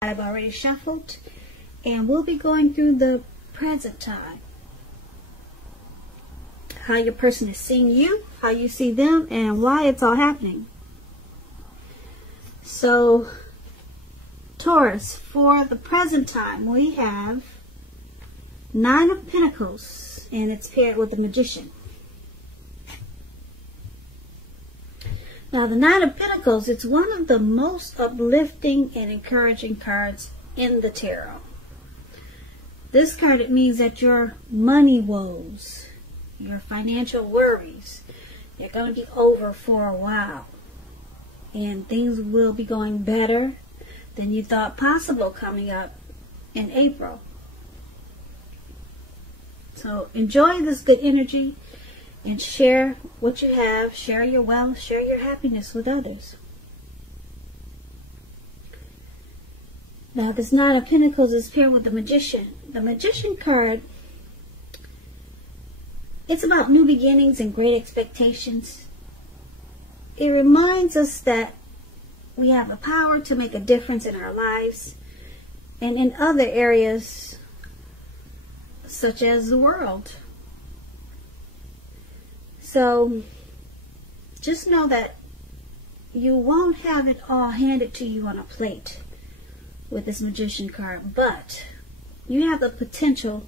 I've already shuffled, and we'll be going through the present time. How your person is seeing you, how you see them, and why it's all happening. So, Taurus, for the present time, we have Nine of Pentacles, and it's paired with the Magician. Now, the Nine of Pentacles, it's one of the most uplifting and encouraging cards in the tarot. This card, it means that your money woes, your financial worries, they're going to be over for a while. And things will be going better than you thought possible coming up in April. So enjoy this good energy and share what you have, share your wealth, share your happiness with others. Now this Nine of Pentacles is paired with the Magician. The Magician card, it's about new beginnings and great expectations. It reminds us that we have the power to make a difference in our lives and in other areas such as the world. So just know that you won't have it all handed to you on a plate with this Magician card, but you have the potential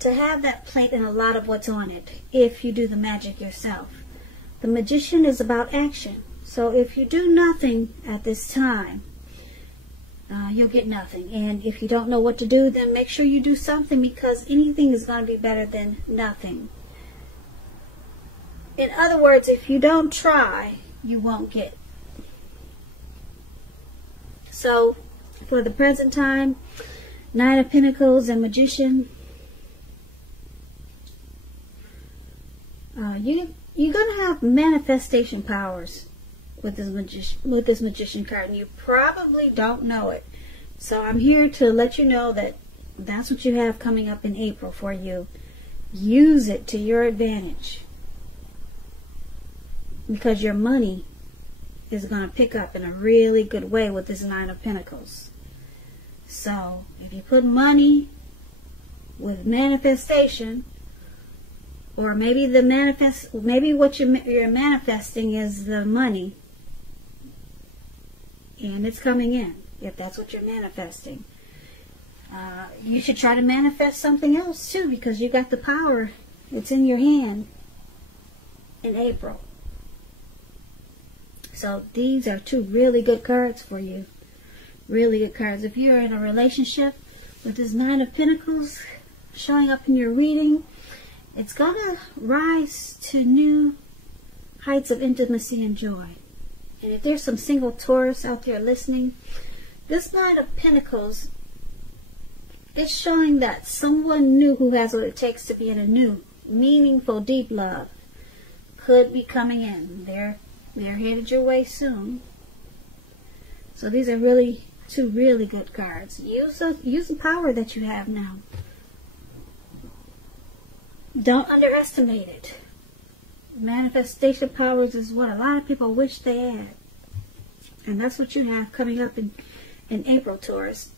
to have that plate and a lot of what's on it if you do the magic yourself. The Magician is about action. So if you do nothing at this time, you'll get nothing. And if you don't know what to do, then make sure you do something, because anything is going to be better than nothing. In other words, if you don't try, you won't get. So for the present time, Nine of Pentacles and Magician, you're going to have manifestation powers with this Magician card, and you probably don't know it. So I'm here to let you know that that's what you have coming up in April for you. Use it to your advantage, because your money is going to pick up in a really good way with this Nine of Pentacles. So if you put money with manifestation, or maybe what you're manifesting is the money, and it's coming in, if that's what you're manifesting. You should try to manifest something else too, because you got the power. It's in your hand in April. So these are two really good cards for you. Really good cards. If you're in a relationship with this Nine of Pentacles showing up in your reading, it's going to rise to new heights of intimacy and joy. And if there's some single Taurus out there listening, this Nine of Pentacles is showing that someone new who has what it takes to be in a new, meaningful, deep love could be coming in. They're headed your way soon. So these are really two really good cards. Use the power that you have now. Don't underestimate it. Manifestation powers is what a lot of people wish they had. And that's what you have coming up in April, Taurus.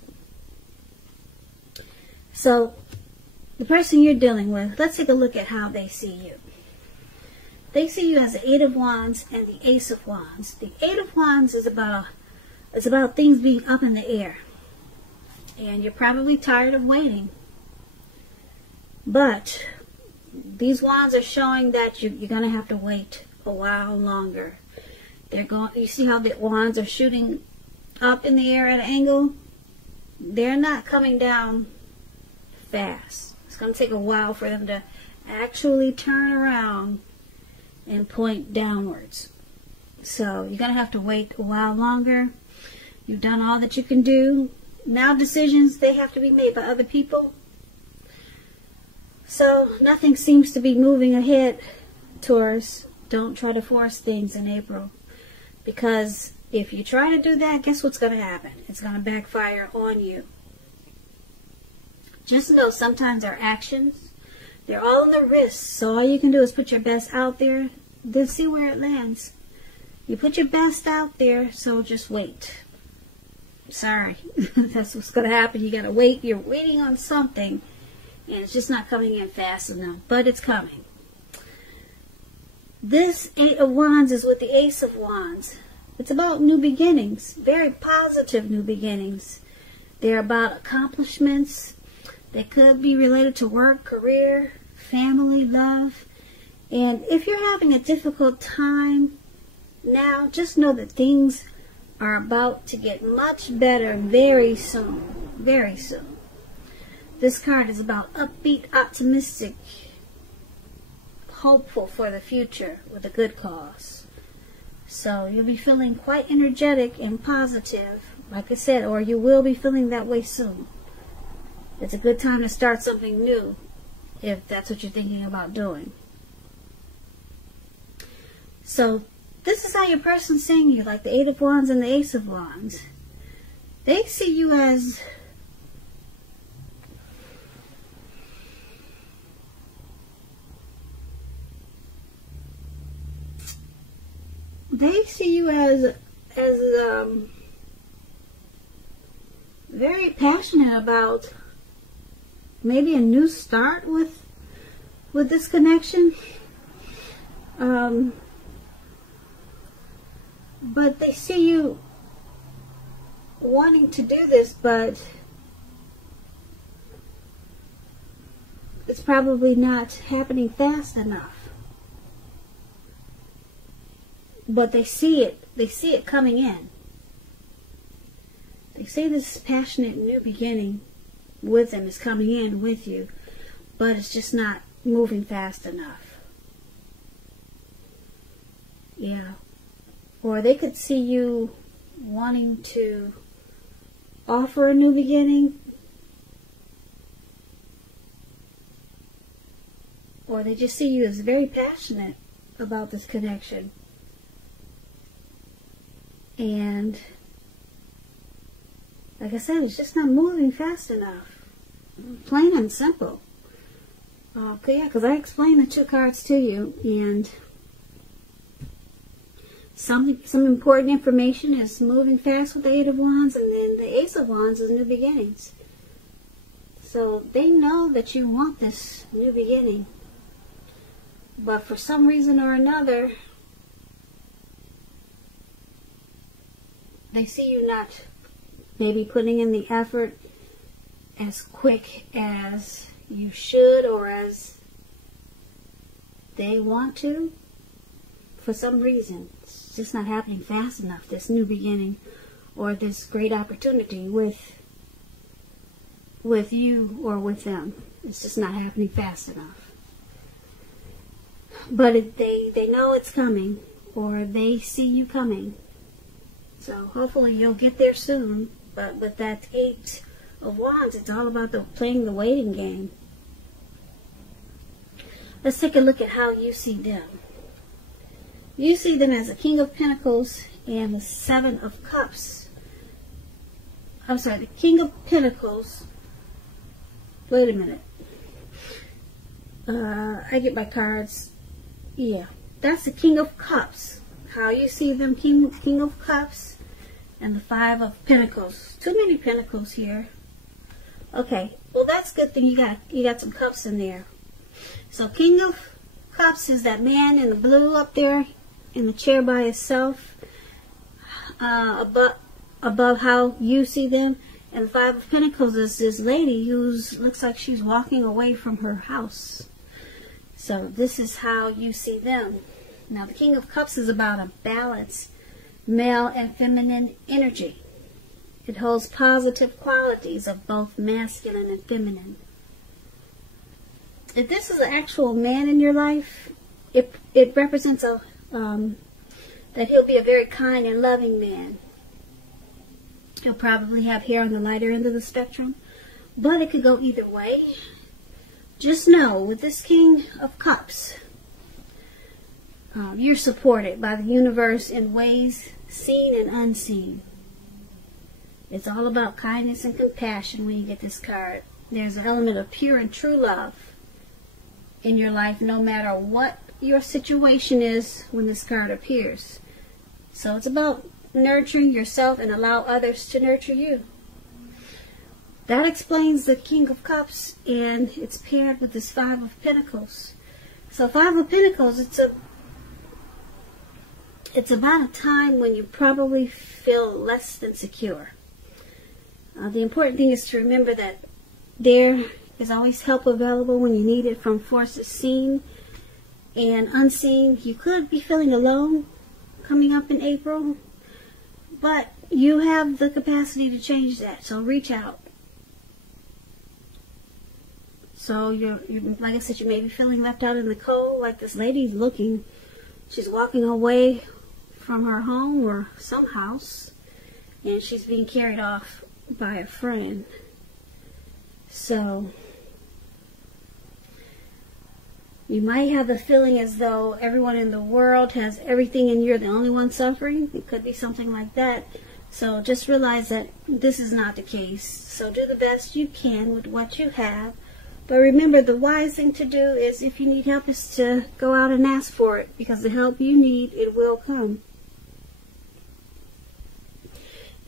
So, the person you're dealing with, let's take a look at how they see you. They see you as the Eight of Wands and the Ace of Wands. The Eight of Wands is about things being up in the air. And you're probably tired of waiting. But these wands are showing that you're going to have to wait a while longer. You see how the wands are shooting up in the air at an angle? They're not coming down fast. It's going to take a while for them to actually turn around and point downwards. So you're going to have to wait a while longer. You've done all that you can do. Now decisions, they have to be made by other people. So nothing seems to be moving ahead, Taurus. Don't try to force things in April, because if you try to do that, guess what's going to happen? It's going to backfire on you. Just know sometimes our actions, they're all in the wrists. So all you can do is put your best out there, then see where it lands. You put your best out there, so just wait. Sorry. That's what's going to happen. You got to wait. You're waiting on something, and it's just not coming in fast enough. But it's coming. This Eight of Wands is with the Ace of Wands. It's about new beginnings. Very positive new beginnings. They're about accomplishments. They could be related to work, career, family, love. And if you're having a difficult time now, just know that things are about to get much better very soon. Very soon. This card is about upbeat, optimistic, hopeful for the future with a good cause. So you'll be feeling quite energetic and positive, like I said, or you will be feeling that way soon. It's a good time to start something new if that's what you're thinking about doing. So this is how your person's seeing you, like the Eight of Wands and the Ace of Wands. They see you as very passionate about maybe a new start with this connection. But they see you wanting to do this, but it's probably not happening fast enough. But they see it. They see it coming in. They see this passionate new beginning with them is coming in with you, but it's just not moving fast enough. Yeah. Or they could see you wanting to offer a new beginning, or they just see you as very passionate about this connection. And like I said, it's just not moving fast enough. Plain and simple. Okay, yeah, because I explained the two cards to you, and some important information is moving fast with the Eight of Wands, and then the Ace of Wands is new beginnings. So they know that you want this new beginning, but for some reason or another, they see you not maybe putting in the effort as quick as you should or as they want to. For some reason, it's just not happening fast enough, this new beginning or this great opportunity with you or with them. It's just not happening fast enough. But they know it's coming, or they see you coming. So hopefully you'll get there soon. But with that Eight of Wands, it's all about playing the waiting game. Let's take a look at how you see them. You see them as a King of Pentacles and the Seven of Cups. I'm sorry, the King of Pentacles. Wait a minute. I get my cards. Yeah, that's the King of Cups. How you see them, King of Cups and the Five of Pentacles. Too many Pentacles here. Okay, well that's a good thing you got some cups in there. So King of Cups is that man in the blue up there in the chair by himself, above how you see them. And the Five of Pentacles is this lady who looks like she's walking away from her house. So this is how you see them. Now the King of Cups is about a balance, male and feminine energy. It holds positive qualities of both masculine and feminine. If this is an actual man in your life, it represents that he'll be a very kind and loving man. He'll probably have hair on the lighter end of the spectrum, but it could go either way. Just know, with this King of Cups, you're supported by the universe in ways seen and unseen. It's all about kindness and compassion when you get this card. There's an element of pure and true love in your life, no matter what your situation is when this card appears. So it's about nurturing yourself and allow others to nurture you. That explains the King of Cups, and it's paired with this Five of Pentacles. So Five of Pentacles, it's about a time when you probably feel less than secure. The important thing is to remember that there is always help available when you need it from forces seen and unseen. You could be feeling alone coming up in April, but you have the capacity to change that, so reach out. So you're like I said, you may be feeling left out in the cold, like this lady's looking. She's walking away from her home or some house, and she's being carried off by a friend. So you might have the feeling as though everyone in the world has everything and you're the only one suffering. It could be something like that. So just realize that this is not the case. So do the best you can with what you have. But remember, the wise thing to do is, if you need help, is to go out and ask for it, because the help you need, it will come.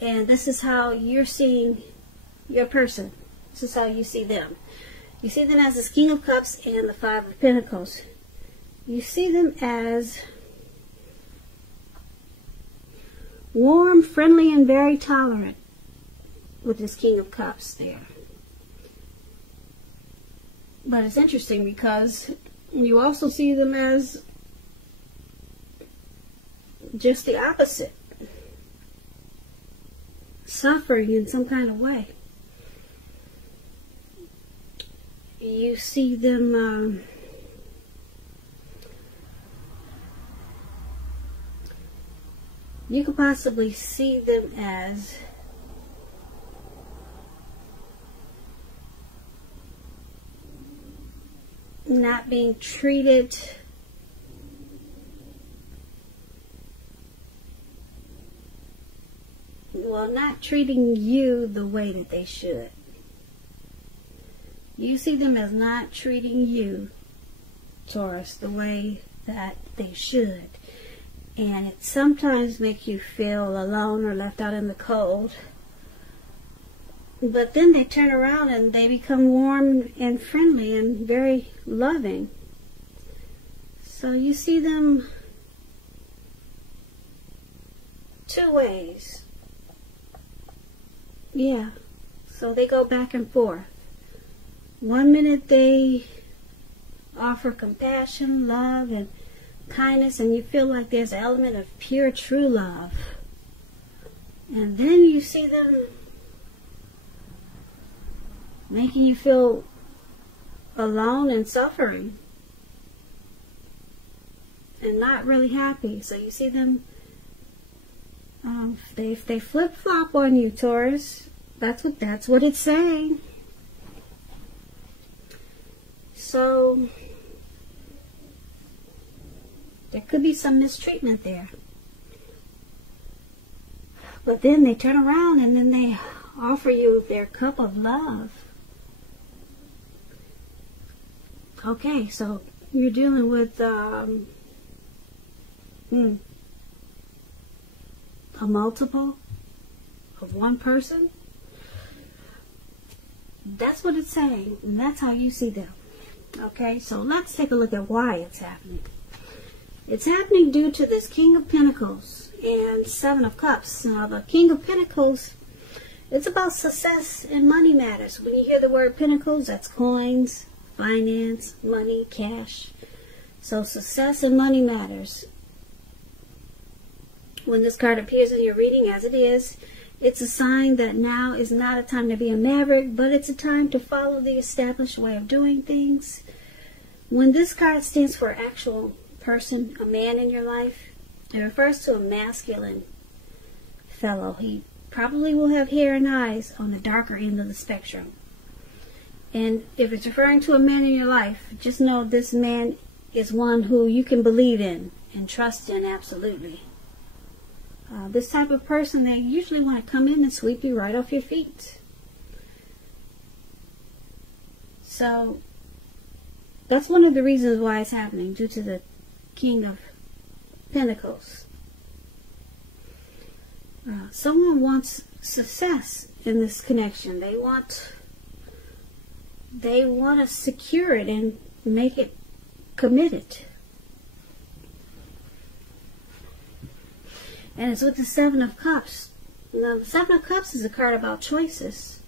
And this is how you're seeing your person. This is how you see them. You see them as the King of Cups and the Five of Pentacles. You see them as warm, friendly, and very tolerant with this King of Cups there. But it's interesting because you also see them as just the opposite. Suffering in some kind of way. You see them you could possibly see them as not being treated well, not treating you the way that they should. You see them as not treating you, Taurus, the way that they should. And it sometimes makes you feel alone or left out in the cold. But then they turn around and they become warm and friendly and very loving. So you see them two ways. Yeah. So they go back and forth. One minute they offer compassion, love, and kindness, and you feel like there's an element of pure, true love. And then you see them making you feel alone and suffering and not really happy. So you see them, if they flip-flop on you, Taurus, that's what it's saying. So there could be some mistreatment there. But then they turn around and then they offer you their cup of love. Okay, so you're dealing with a multiple of one person. That's what it's saying, and that's how you see them. Okay, so let's take a look at why it's happening. It's happening due to this King of Pentacles and Seven of Cups. Now, the King of Pentacles, it's about success in money matters. When you hear the word Pentacles, that's coins, finance, money, cash. So success in money matters. When this card appears in your reading, as it is, it's a sign that now is not a time to be a maverick, but it's a time to follow the established way of doing things. When this card stands for actual person, a man in your life, it refers to a masculine fellow. He probably will have hair and eyes on the darker end of the spectrum. And if it's referring to a man in your life, just know this man is one who you can believe in and trust in absolutely. This type of person, they usually want to come in and sweep you right off your feet. So that's one of the reasons why it's happening, due to the King of Pentacles. Someone wants success in this connection. They want to secure it and make it committed. And it's with the Seven of Cups. Now, the Seven of Cups is a card about choices.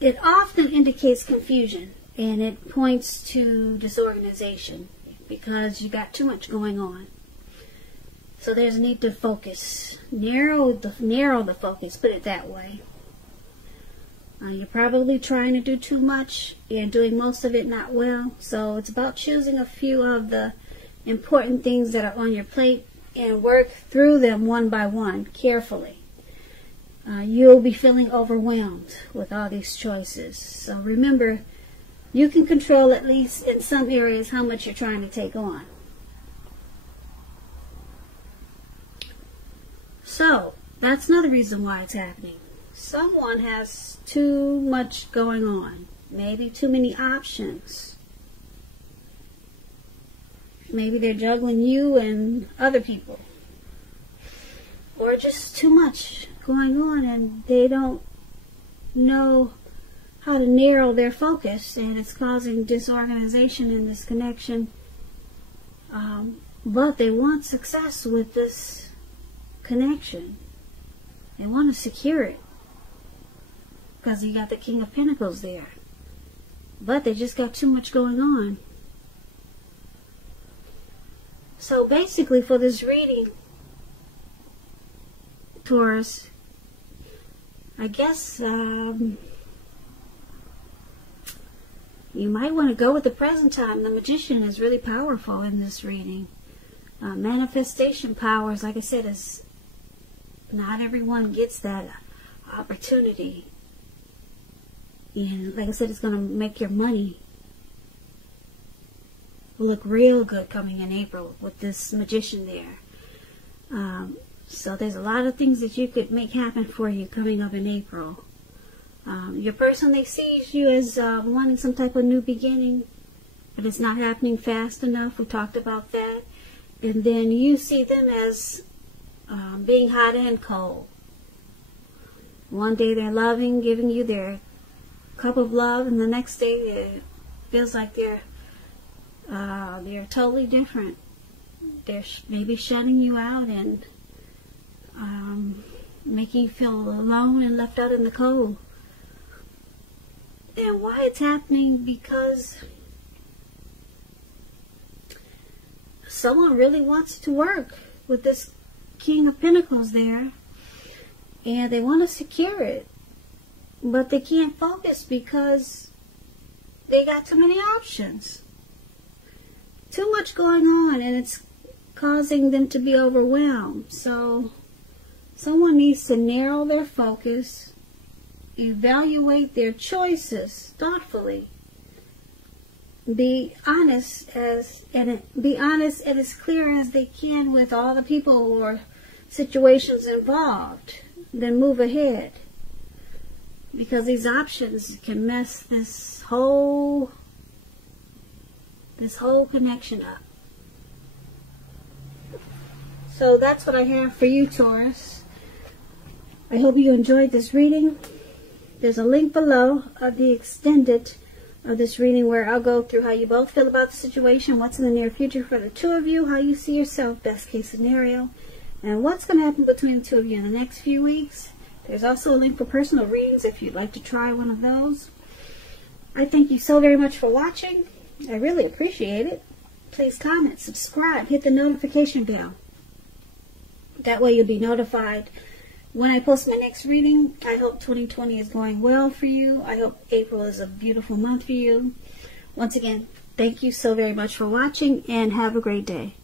It often indicates confusion, and it points to disorganization because you got too much going on. So there's a need to focus, narrow the focus, put it that way. You're probably trying to do too much and doing most of it not well. So it's about choosing a few of the important things that are on your plate and work through them one by one, carefully. You'll be feeling overwhelmed with all these choices. So remember, you can control, at least in some areas, how much you're trying to take on. So that's another reason why it's happening. Someone has too much going on. Maybe too many options. Maybe they're juggling you and other people. Or just too much going on and they don't know how to narrow their focus, and it's causing disorganization in this connection. But they want success with this connection. They want to secure it because you got the King of Pentacles there. But they just got too much going on. So basically for this reading, Taurus, I guess you might want to go with the present time. The Magician is really powerful in this reading. Manifestation powers, like I said, is not everyone gets that opportunity. And like I said, it's going to make your money look real good coming in April with this Magician there. So there's a lot of things that you could make happen for you coming up in April. Your person, they sees you as wanting some type of new beginning, but it's not happening fast enough. We talked about that. And then you see them as being hot and cold. One day they're loving, giving you their cup of love, and the next day it feels like they're totally different. They're maybe shutting you out and making you feel alone and left out in the cold. And why it's happening? Because someone really wants to work with this King of Pentacles there, and they want to secure it, but they can't focus because they got too many options. Too much going on, and it's causing them to be overwhelmed. So someone needs to narrow their focus, evaluate their choices thoughtfully, be honest and as clear as they can with all the people or situations involved, then move ahead, because these options can mess this whole connection up. So that's what I have for you, Taurus. I hope you enjoyed this reading. There's a link below of the extended of this reading where I'll go through how you both feel about the situation, what's in the near future for the two of you, how you see yourself, best case scenario, and what's going to happen between the two of you in the next few weeks. There's also a link for personal readings if you'd like to try one of those. I thank you so very much for watching. I really appreciate it. Please comment, subscribe, hit the notification bell. That way you'll be notified when I post my next reading. I hope 2020 is going well for you. I hope April is a beautiful month for you. Once again, thank you so very much for watching, and have a great day.